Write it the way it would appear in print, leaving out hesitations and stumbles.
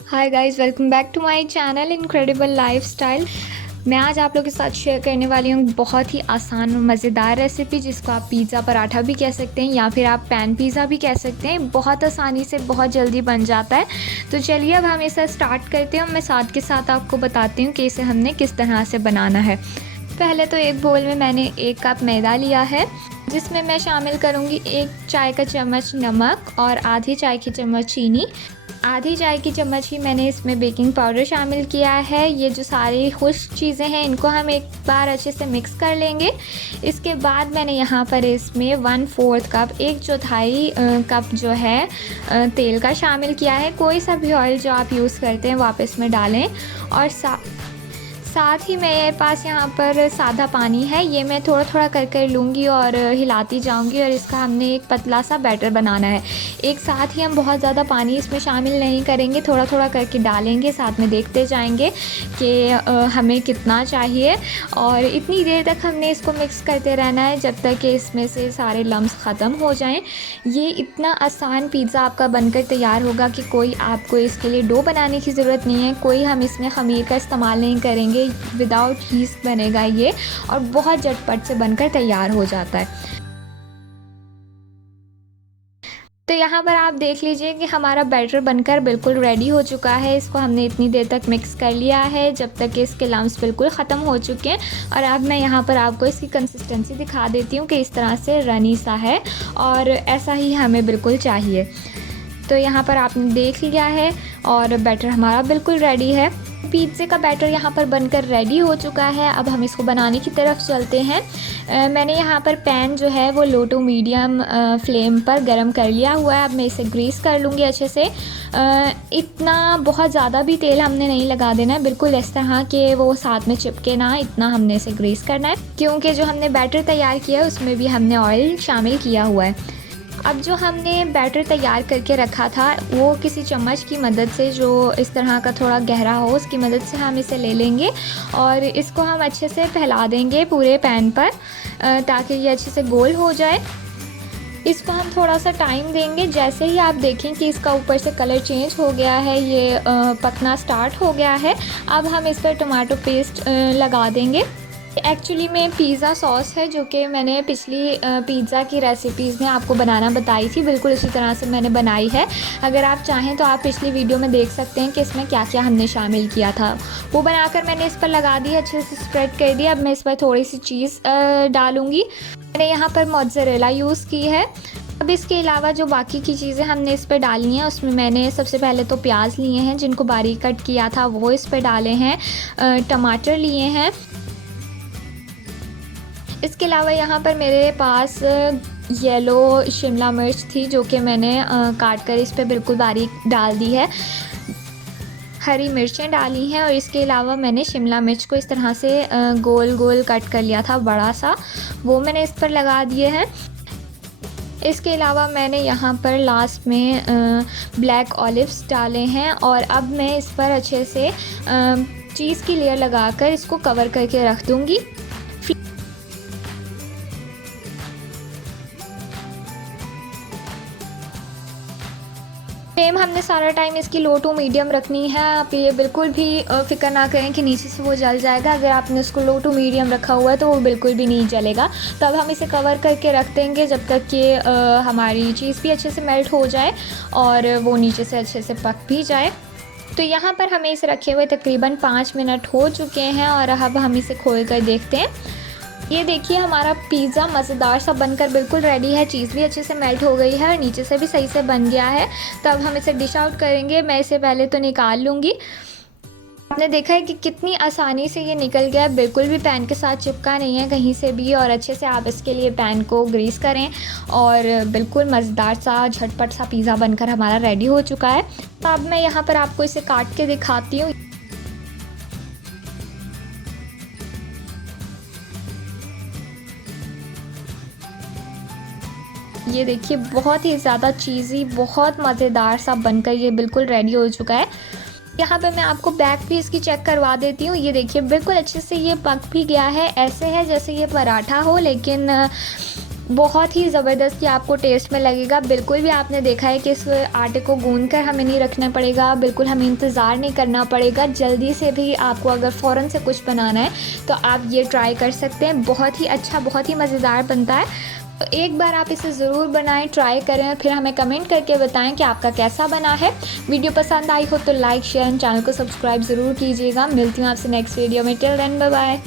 Hi guys, welcome back to my channel incredible lifestyle. मैं आज आप लोगों के साथ शेयर करने वाली हूँ बहुत ही आसान और मज़ेदार रेसिपी, जिसको आप पिज़्ज़ा पराठा भी कह सकते हैं या फिर आप पैन पिज़्ज़ा भी कह सकते हैं। बहुत आसानी से बहुत जल्दी बन जाता है। तो चलिए अब हम इसे स्टार्ट करते हैं। मैं साथ के साथ आपको बताती हूँ कि इसे हमने किस तरह से बनाना है। पहले तो एक बोल में मैंने 1 कप मैदा लिया है, जिसमें मैं शामिल करूँगी 1 चाय का चम्मच नमक और आधी चाय की चम्मच चीनी। आधी चाय की चम्मच ही मैंने इसमें बेकिंग पाउडर शामिल किया है। ये जो सारी खुश्क चीज़ें हैं, इनको हम एक बार अच्छे से मिक्स कर लेंगे। इसके बाद मैंने यहाँ पर इसमें 1/4 कप 1/4 कप जो है तेल का शामिल किया है। कोई सा भी ऑयल जो आप यूज़ करते हैं वो आप इसमें डालें। और साथ ही मेरे पास यहाँ पर सादा पानी है, ये मैं थोड़ा थोड़ा कर लूँगी और हिलाती जाऊँगी, और इसका हमने एक पतला सा बैटर बनाना है। एक साथ ही हम बहुत ज़्यादा पानी इसमें शामिल नहीं करेंगे, थोड़ा थोड़ा करके डालेंगे, साथ में देखते जाएंगे कि हमें कितना चाहिए। और इतनी देर तक हमने इसको मिक्स करते रहना है जब तक कि इसमें से सारे लम्स ख़त्म हो जाएं। ये इतना आसान पिज़्ज़ा आपका बनकर तैयार होगा कि कोई आपको इसके लिए डो बनाने की ज़रूरत नहीं है। कोई हम इसमें ख़मीर का इस्तेमाल नहीं करेंगे। विदाउट यीस्ट बनेगा ये, और बहुत झटपट से बनकर तैयार हो जाता है। तो यहाँ पर आप देख लीजिए कि हमारा बैटर बनकर बिल्कुल रेडी हो चुका है। इसको हमने इतनी देर तक मिक्स कर लिया है जब तक कि इसके लम्स बिल्कुल ख़त्म हो चुके हैं। और अब मैं यहाँ पर आपको इसकी कंसिस्टेंसी दिखा देती हूँ कि इस तरह से रनी सा है, और ऐसा ही हमें बिल्कुल चाहिए। तो यहाँ पर आपने देख लिया है और बैटर हमारा बिल्कुल रेडी है। पिज़्ज़े का बैटर यहाँ पर बनकर रेडी हो चुका है। अब हम इसको बनाने की तरफ चलते हैं। मैंने यहाँ पर पैन जो है वो लो टू मीडियम फ्लेम पर गरम कर लिया हुआ है। अब मैं इसे ग्रीस कर लूँगी अच्छे से। इतना बहुत ज़्यादा भी तेल हमने नहीं लगा देना है, बिल्कुल इस तरह के वो साथ में चिपके ना, इतना हमने इसे ग्रीस करना है, क्योंकि जो हमने बैटर तैयार किया है उसमें भी हमने ऑयल शामिल किया हुआ है। अब जो हमने बैटर तैयार करके रखा था वो किसी चम्मच की मदद से, जो इस तरह का थोड़ा गहरा हो, उसकी मदद से हम इसे ले लेंगे और इसको हम अच्छे से फैला देंगे पूरे पैन पर, ताकि ये अच्छे से गोल हो जाए। इसको हम थोड़ा सा टाइम देंगे। जैसे ही आप देखें कि इसका ऊपर से कलर चेंज हो गया है, ये पकना स्टार्ट हो गया है, अब हम इस पर टमाटो पेस्ट लगा देंगे। एक्चुअली में पिज़्ज़ा सॉस है, जो कि मैंने पिछली पिज़्ज़ा की रेसिपीज़ में आपको बनाना बताई थी, बिल्कुल इसी तरह से मैंने बनाई है। अगर आप चाहें तो आप पिछली वीडियो में देख सकते हैं कि इसमें क्या क्या हमने शामिल किया था। वो बनाकर मैंने इस पर लगा दी, अच्छे से स्प्रेड कर दिया। अब मैं इस पर थोड़ी सी चीज़ डालूँगी। मैंने यहाँ पर मोज़रेला यूज़ की है। अब इसके अलावा जो बाकी की चीज़ें हमने इस पर डालनी है, उसमें मैंने सबसे पहले तो प्याज लिए हैं जिनको बारीक कट किया था, वो इस पर डाले हैं। टमाटर लिए हैं। इसके अलावा यहाँ पर मेरे पास येलो शिमला मिर्च थी, जो कि मैंने काट कर इस पर बिल्कुल बारीक डाल दी है। हरी मिर्चें डाली हैं, और इसके अलावा मैंने शिमला मिर्च को इस तरह से गोल गोल कट कर लिया था बड़ा सा, वो मैंने इस पर लगा दिए हैं। इसके अलावा मैंने यहाँ पर लास्ट में ब्लैक ऑलिव्स डाले हैं, और अब मैं इस पर अच्छे से चीज़ की लेयर लगाकर इसको कवर करके रख दूँगी। फ्लेम हमने सारा टाइम इसकी लो टू मीडियम रखनी है। आप ये बिल्कुल भी फ़िक्र ना करें कि नीचे से वो जल जाएगा। अगर आपने उसको लो टू मीडियम रखा हुआ है तो वो बिल्कुल भी नहीं जलेगा। तब हम इसे कवर करके रख देंगे जब तक कि हमारी चीज़ भी अच्छे से मेल्ट हो जाए और वो नीचे से अच्छे से पक भी जाए। तो यहाँ पर हमें इसे रखे हुए तकरीबन 5 मिनट हो चुके हैं, और अब हम इसे खोल कर देखते हैं। ये देखिए, हमारा पिज़्ज़ा मज़ेदार सा बनकर बिल्कुल रेडी है। चीज़ भी अच्छे से मेल्ट हो गई है और नीचे से भी सही से बन गया है। तो अब हम इसे डिश आउट करेंगे। मैं इसे पहले तो निकाल लूँगी। आपने देखा है कि कितनी आसानी से ये निकल गया है, बिल्कुल भी पैन के साथ चिपका नहीं है कहीं से भी। और अच्छे से आप इसके लिए पैन को ग्रीस करें, और बिल्कुल मज़ेदार सा झटपट सा पिज़्ज़ा बनकर हमारा रेडी हो चुका है। तो अब मैं यहाँ पर आपको इसे काट के दिखाती हूँ। ये देखिए, बहुत ही ज़्यादा चीज़ी, बहुत मज़ेदार सा बनकर ये बिल्कुल रेडी हो चुका है। यहाँ पे मैं आपको बैक भी इसकी चेक करवा देती हूँ। ये देखिए, बिल्कुल अच्छे से ये पक भी गया है। ऐसे है जैसे ये पराठा हो, लेकिन बहुत ही ज़बरदस्त ये आपको टेस्ट में लगेगा। बिल्कुल भी आपने देखा है कि इस आटे को गूँध कर हमें नहीं रखना पड़ेगा, बिल्कुल हमें इंतज़ार नहीं करना पड़ेगा। जल्दी से भी आपको अगर फ़ौरन से कुछ बनाना है तो आप ये ट्राई कर सकते हैं। बहुत ही अच्छा, बहुत ही मज़ेदार बनता है। तो एक बार आप इसे ज़रूर बनाएं, ट्राई करें और फिर हमें कमेंट करके बताएं कि आपका कैसा बना है। वीडियो पसंद आई हो तो लाइक, शेयर एंड चैनल को सब्सक्राइब ज़रूर कीजिएगा। मिलती हूँ आपसे नेक्स्ट वीडियो में। Till then bye bye.